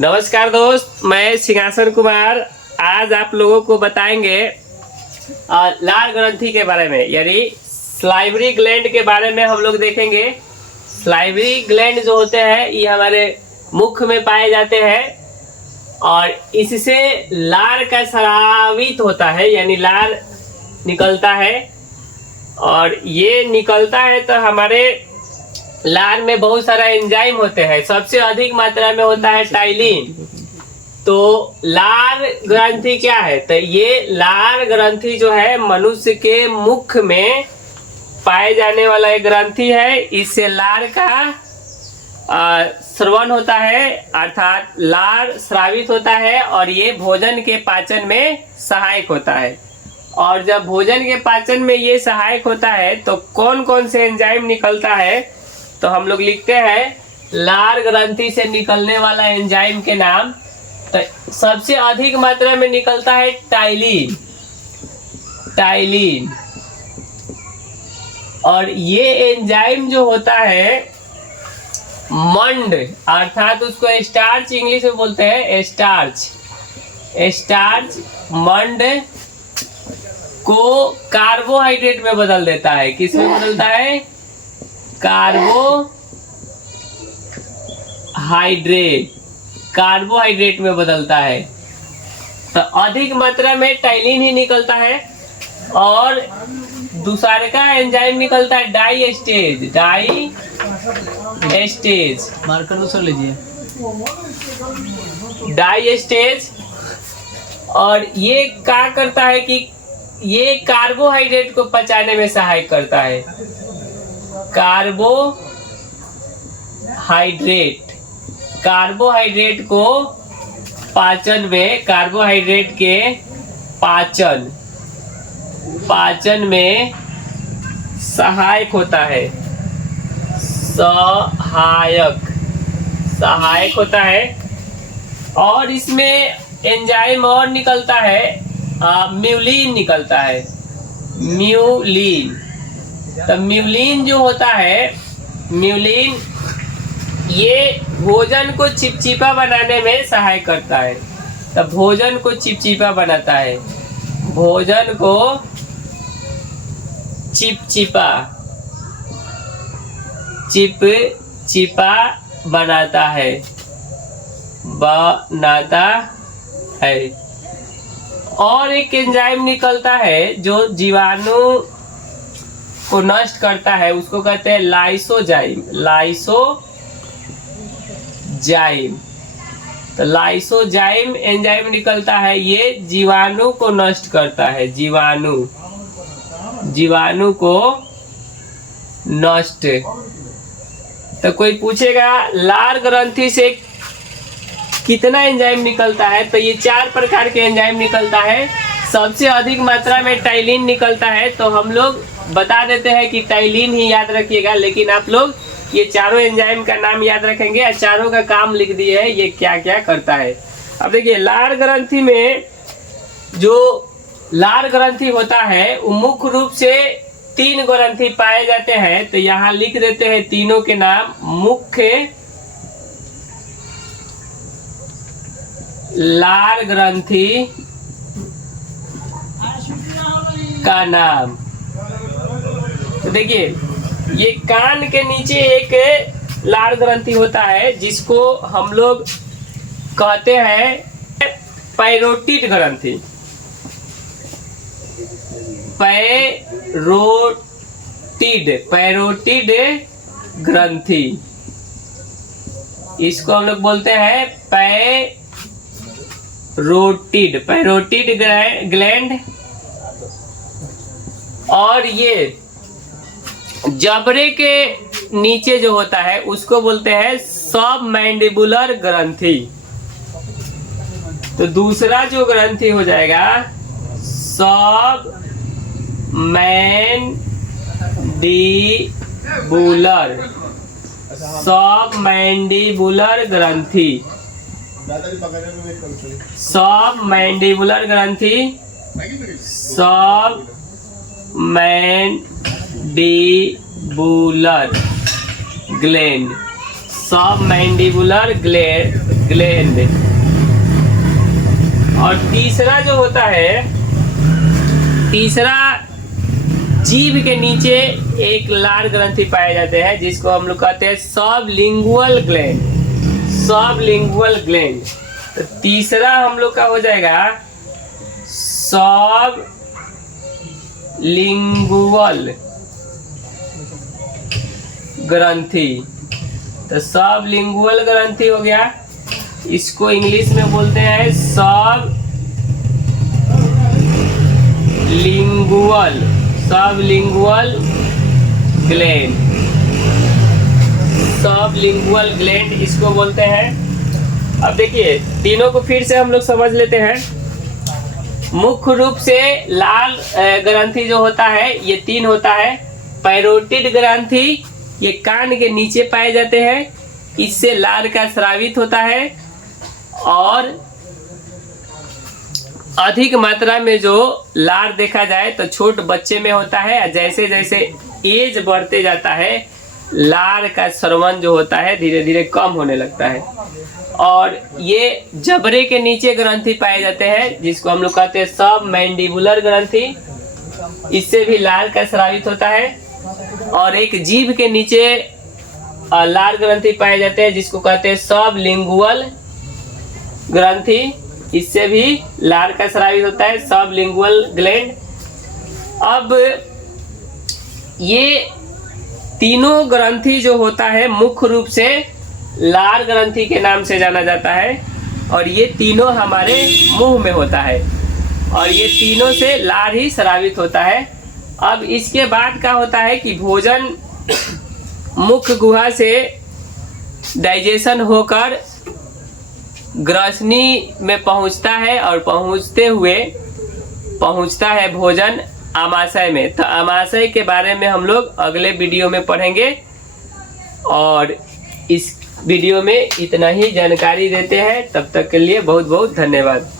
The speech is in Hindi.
नमस्कार दोस्त, मैं सिंहासन कुमार आज आप लोगों को बताएंगे लार ग्रंथि के बारे में, यानी सलाइवरी ग्लैंड के बारे में हम लोग देखेंगे। सलाइवरी ग्लैंड जो होते हैं ये हमारे मुख में पाए जाते हैं और इससे लार का स्रावित होता है, यानी लार निकलता है। और ये निकलता है तो हमारे लार में बहुत सारा एंजाइम होते हैं, सबसे अधिक मात्रा में होता है टाइलिन। तो लार ग्रंथि क्या है? तो ये लार ग्रंथि जो है मनुष्य के मुख में पाए जाने वाला एक ग्रंथि है। इससे लार का श्रवण होता है, अर्थात लार स्रावित होता है और ये भोजन के पाचन में सहायक होता है। और जब भोजन के पाचन में ये सहायक होता है तो कौन कौन से एंजाइम निकलता है, तो हम लोग लिखते हैं लार ग्रंथि से निकलने वाला एंजाइम के नाम। तो सबसे अधिक मात्रा में निकलता है टाइलिन। और ये एंजाइम जो होता है मंड, अर्थात उसको स्टार्च इंग्लिश में बोलते हैं, स्टार्च मंड को कार्बोहाइड्रेट में बदल देता है। किस में बदलता है? कार्बोहाइड्रेट में बदलता है। तो अधिक मात्रा में टाइलिन ही निकलता है। और दूसरे का एंजाइम निकलता है डाइएस्टेज। मार्कर दूसरा लीजिए। डाइएस्टेज। और ये क्या करता है कि ये कार्बोहाइड्रेट को पचाने में सहायक करता है। कार्बोहाइड्रेट को पाचन में, कार्बोहाइड्रेट के पाचन में सहायक होता है। सहायक होता है। और इसमें एंजाइम और निकलता है, म्यूलिन निकलता है। तो म्यूलिन जो होता है, म्यूलिन ये भोजन को चिपचिपा बनाने में सहायक करता है। तो भोजन को चिपचिपा बनाता है, भोजन को चिपचिपा बनाता है। और एक एंजाइम निकलता है जो जीवाणु को नष्ट करता है, उसको कहते हैं लाइसोजाइम। तो लाइसोजाइम एंजाइम निकलता है, ये जीवाणु को नष्ट करता है। जीवाणु को नष्ट। तो कोई पूछेगा लार ग्रंथि से कितना एंजाइम निकलता है, तो ये 4 प्रकार के एंजाइम निकलता है। सबसे अधिक मात्रा में टाइलिन निकलता है। तो हम लोग बता देते हैं कि टाइलिन ही याद रखिएगा, लेकिन आप लोग ये चारों एंजाइम का नाम याद रखेंगे और चारों का काम लिख दिए है ये क्या क्या करता है। अब देखिए लार ग्रंथि में जो लार ग्रंथि होता है वो मुख्य रूप से 3 ग्रंथि पाए जाते हैं। तो यहाँ लिख देते हैं तीनों के नाम। मुख्य लार ग्रंथि का नाम। तो देखिए ये कान के नीचे एक लार ग्रंथि होता है जिसको हम लोग कहते हैं पैरोटिड ग्रंथि। पैरोटिड ग्रंथि, इसको हम लोग बोलते हैं पैरोटिड ग्लैंड। और ये जबड़े के नीचे जो होता है उसको बोलते हैं सब मैंडिबुलर ग्रंथि। तो दूसरा जो ग्रंथि हो जाएगा सब मैंडिबुलर ग्रंथि। सब मैंडिबुलर ग्लैंड, सब मैंडिबुलर ग्लैंड। और तीसरा जो होता है, तीसरा जीभ के नीचे एक लार ग्रंथि पाए जाते हैं जिसको हम लोग कहते हैं सबलिंगुअल ग्लैंड। Sublingual gland. तो तीसरा हम लोग का हो जाएगा सबलिंगुअल ग्रंथि। तो सबलिंगुअल ग्रंथि हो गया, इसको इंग्लिश में बोलते हैं सबलिंगुअल ग्लैंड। सबलिंगुअल ग्लैंड इसको बोलते हैं। अब देखिए तीनों को फिर से हम लोग समझ लेते हैं। मुख्य रूप से लाल ग्रंथि जो होता है ये तीन होता है। पैरोटिड ग्रंथि, ये कान के नीचे पाए जाते हैं, इससे लार का स्रावित होता है। और अधिक मात्रा में जो लार देखा जाए तो छोट बच्चे में होता है। जैसे जैसे एज बढ़ते जाता है लार का स्रवण जो होता है धीरे धीरे कम होने लगता है। और ये जबड़े के नीचे ग्रंथि पाए जाते हैं जिसको हम लोग कहते हैं सब मैंडिबुलर ग्रंथि, इससे भी लार का स्रावित होता है। और एक जीभ के नीचे लार ग्रंथि पाए जाते हैं जिसको कहते हैं सबलिंगुअल ग्रंथि, इससे भी लार का स्रावित होता है, सबलिंगुअल ग्लैंड। अब ये तीनों ग्रंथि जो होता है मुख्य रूप से लार ग्रंथि के नाम से जाना जाता है। और ये तीनों हमारे मुंह में होता है और ये तीनों से लार ही स्रावित होता है। अब इसके बाद क्या होता है कि भोजन मुख्य गुहा से डाइजेशन होकर ग्रसनी में पहुंचता है और पहुंचता है भोजन आमाशय में। तो आमाशय के बारे में हम लोग अगले वीडियो में पढ़ेंगे। और इस वीडियो में इतना ही जानकारी देते हैं। तब तक के लिए बहुत बहुत धन्यवाद।